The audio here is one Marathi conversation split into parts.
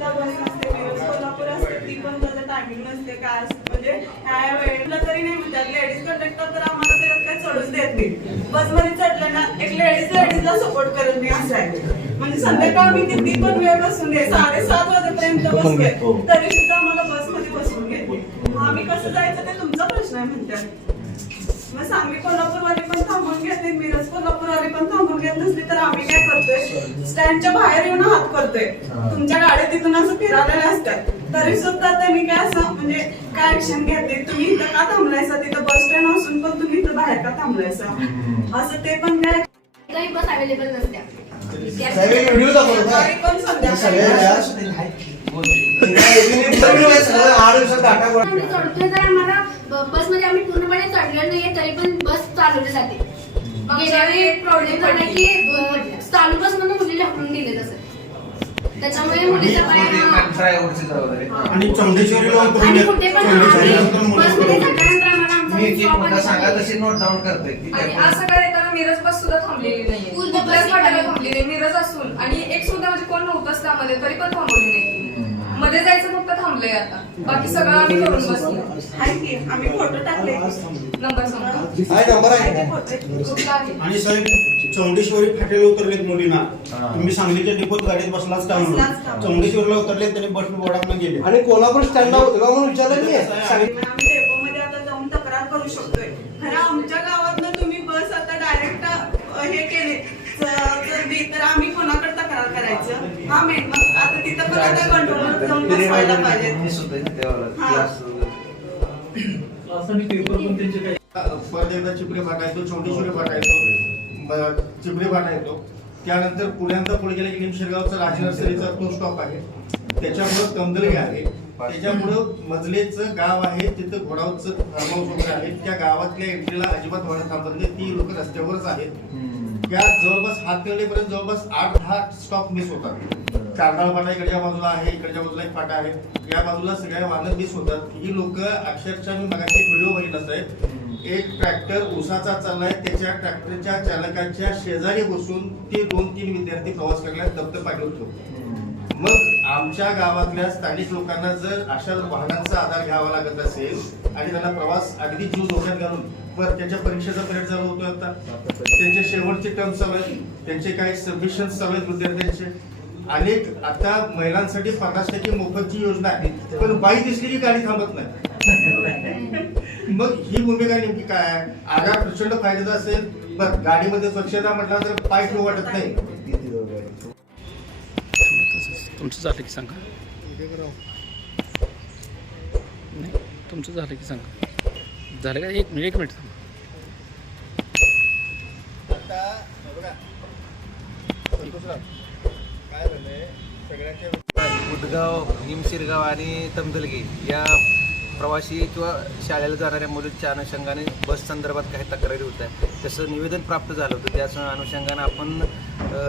सुद्धा बस नसते, मिरज कोल्हापूर असते ती पण त्याचं टायमिंग नसते काय म्हणजे ह्या वेळेला तरी नाही म्हणतात. लेडीज कंडक्टर तर आम्हाला त्याच्यात काही चढूच देत नाही. बसमध्ये चढलं ना एक लेडीजला सपोर्ट करत नाही असं आहे. म्हणजे संध्याकाळ मी किती पण वेळ बसून दे 7:30 वाजेपर्यंत बसते तरी सुद्धा आम्हाला बसमध्ये बसून घेते. आम्ही कसं जायचं ते तुमचा प्रश्न आहे म्हणतात. मग सांगली कोल्हापूरवाले पण थांबून घेत नाही, मिरज कोल्हापूरवाले पण थांबून घेत नसली तर आम्ही काय करतोय स्टँडच्या बाहेर येऊन हात करतोय. तुमच्या गाड्या तिथून असं फिरवलेल्या असतात तरी सुद्धा त्यांनी काय असं म्हणजे काय ऍक्शन घेते. तुम्ही इथं का थांबलायसा, तिथं बस स्टँड असून पण तुम्ही इथं बाहेर का थांबलायसा असं ते पण काय. काही बस अवेलेबल नसत्या. बसमध्ये आम्ही पूर्णपणे चढलेलो नाहीये तरी पण बस चालवली जाते. गेल्या वेळी प्रॉब्लेम झाला की चालू बस मधून मुलीला ढकलून दिले तसं. त्याच्यामुळे मुलीच्या आणि चौंडेश्वरीला कुठे पण बसमध्ये मी सांगा तशी नोट डाऊन करते. आणि असं करायला मिरज बस सुद्धा थांबलेली नाहीये. कुठल्याच वाटायला थांबलेली मिरज असून आणि एक सुद्धा म्हणजे कोण नव्हतंच त्यामध्ये तरी पण थांबवली नाही. मध्ये जायचं फक्त थांबलंय आता, बाकी सगळं आम्ही करून बसलो. आम्ही फोटो टाकले. नंबर सांगा नंबर आहे. कुठला आहे आणि साहेब चौंडेश्वरी फाट्याला उतरलेत मुलींना. तुम्ही सांगलीच्या डिपोत गाडीत बसलाच का म्हणून चौंडेश्वरीला उतरले त्यांनी बस बोर्डाकडे गेले आणि कोल्हापूर स्टँडला होतं का म्हणून विचारलं आम्ही डेपोमध्ये आता जाऊन तक्रार करू शकतोय. खरं आमच्या गावातनं तुम्ही बस आता डायरेक्ट हे केले तर आम्ही कोणाकडे तक्रार करायचं. हा मेन मग आता तिथं पण आता कंट्रोलर जाऊन बसवायला पाहिजे. परत एकदा चिपरी फाटा येतो, चौंडेश्वरी फाटा येतो, चिपरी फाटा येतो. त्यानंतर पुण्याचा पुढे गेले की निमशिरगावचा राज नर्सरीचा तो स्टॉप आहे. त्याच्यामुळं कमदलगे आहे. त्याच्यामुळं मजलेचं गाव आहे तिथं घोडावचं फार्म हाऊस वगैरे आहे. त्या गावातल्या एंट्रीला अजिबात होणं थांबत नाही. ती लोक रस्त्यावरच आहेत. त्या जवळपास हातकर्णीपर्यंत जवळपास 8-10 स्टॉप मिस होतात. चारनाळ फाटा इकडच्या बाजूला आहे, इकडच्या बाजूला एक फाटा आहे, या बाजूला सगळ्या वाहनं मिस होतात. ही लोक अक्षरशः मी मगाशी एक व्हिडिओ बघितला साहेब, एक ट्रॅक्टर उसाचा चाललाय त्याच्या ट्रॅक्टरच्या चालकाच्या शेजारी बसून ते 2-3 विद्यार्थी प्रवास करायला दप्तर पाठवतो. मग आमच्या गावातल्या स्थानिक लोकांना जर अशा वाहनांचा आधार घ्यावा लागत असेल आणि त्यांना प्रवास अगदी जीव धोक्यात घालून त्यांच्या परीक्षेचा पिरियड चालू होतोय, आता त्यांचे शेवटचे टर्म चालू आहेत, त्यांचे काही सबमिशन चालू आहेत विद्यार्थ्यांचे. अनेक आता महिलांसाठी 50% मोफतची योजना आहे पण बाई दिसली की गाडी थांबत नाही. मग ही भूमिका नेमकी काय आहे? आधार प्रचंड फायद्याचा असेल पण गाडीमध्ये स्वच्छता म्हटलं तर पाय ठेवू वाटत नाही. तुमचं झालं की सांगा. नाही तुमचं झालं की सांगा. झालं का? एक मिनिट थांबा. काय झालंय सगळ्यांच्या उदगाव, निमशिरगाव आणि तमदलगी या प्रवासी किंवा शाळेला जाणाऱ्या मुलींच्या अनुषंगाने बस संदर्भात काही तक्रारी होत आहे. तसं निवेदन प्राप्त झालं होतं. त्याच अनुषंगाने आपण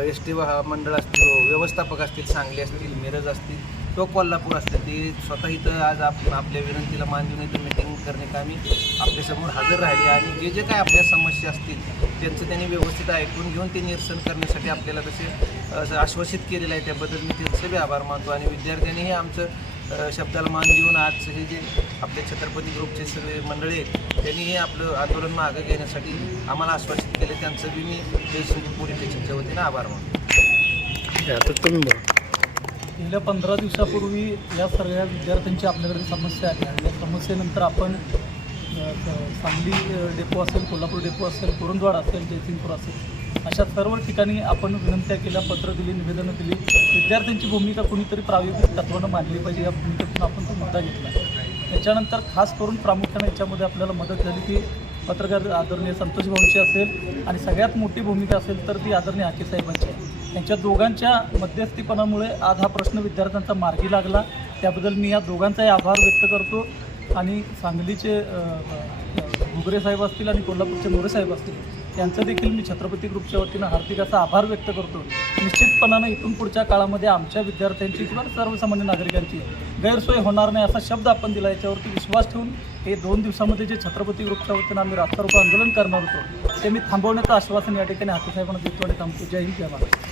एस.टी. मंडळ असतील, व्यवस्थापक असतील, सांगली असतील, मिरज असतील किंवा कोल्हापूर असतील, ते स्वतः इथं आज आपल्या विनंतीला मान देऊन इथं मिटिंग करण्याकामी आपल्यासमोर हजर राहिले आणि जे काय आपल्या समस्या असतील त्यांचं त्यांनी व्यवस्थित ऐकून घेऊन ते निरसन करण्यासाठी आपल्याला तसे आश्वासित केलेलं आहे. त्याबद्दल मी त्यांचे बी आभार मानतो. आणि विद्यार्थ्यांनीही आमचं शब्दाला मान देऊन आज हे जे आपले छत्रपती ग्रुपचे सगळे मंडळी आहेत त्यांनीही आपलं आंदोलन मागं घेण्यासाठी आम्हाला आश्वासित केले. त्यांचं बी मी जयसिंग पोलीस स्टेशनच्या वतीनं आभार मानतो. आता तुम्ही बघा. गेल्या 15 दिवसापूर्वी या सगळ्या विद्यार्थ्यांची आपल्याकडे समस्या आहे आणि या समस्येनंतर आपण सांगली डेपो असेल, कोल्हापूर डेपो असेल, कुरुंदवाड असेल, जयसिंगपूर असेल अशा सर्व ठिकाणी आपण विनंत्या केल्या, पत्र दिली, निवेदनं दिली. विद्यार्थ्यांची भूमिका कुणीतरी प्रायोगिक तत्त्वानं मांडली पाहिजे या भूमिकेतून आपण तो मुद्दा घेतला. त्याच्यानंतर खास करून प्रामुख्याने याच्यामध्ये आपल्याला मदत झाली की पत्रकार आदरणीय संतोष भाऊंची असेल आणि सगळ्यात मोठी भूमिका असेल तर ती आदरणीय हाकेसाहेबांची आहे. त्यांच्या दोघांच्या मध्यस्थीपणामुळे आज हा प्रश्न विद्यार्थ्यांचा मार्गी लागला. त्याबद्दल मी या दोघांचाही आभार व्यक्त करतो. आणि सांगलीचे घुगरे साहेब असतील आणि कोल्हापूरचे मोरे साहेब असतील यांचं देखील मी छत्रपती ग्रुपच्या वतीनं हार्दिक असा आभार व्यक्त करतो. निश्चितपणानं इथून पुढच्या काळामध्ये आमच्या विद्यार्थ्यांची किंवा सर्वसामान्य नागरिकांची गैरसोय होणार नाही असा शब्द आपण दिला. याच्यावरती विश्वास ठेवून हे 2 दिवसामध्ये जे छत्रपती ग्रुपच्या वतीनं आम्ही रास्ता रोको आंदोलन करणार होतो ते मी थांबवण्याचं आश्वासन या ठिकाणी हाकेसाहेबांना देतो आणि थांबतो. जय हिंद, जय महाराष्ट्र.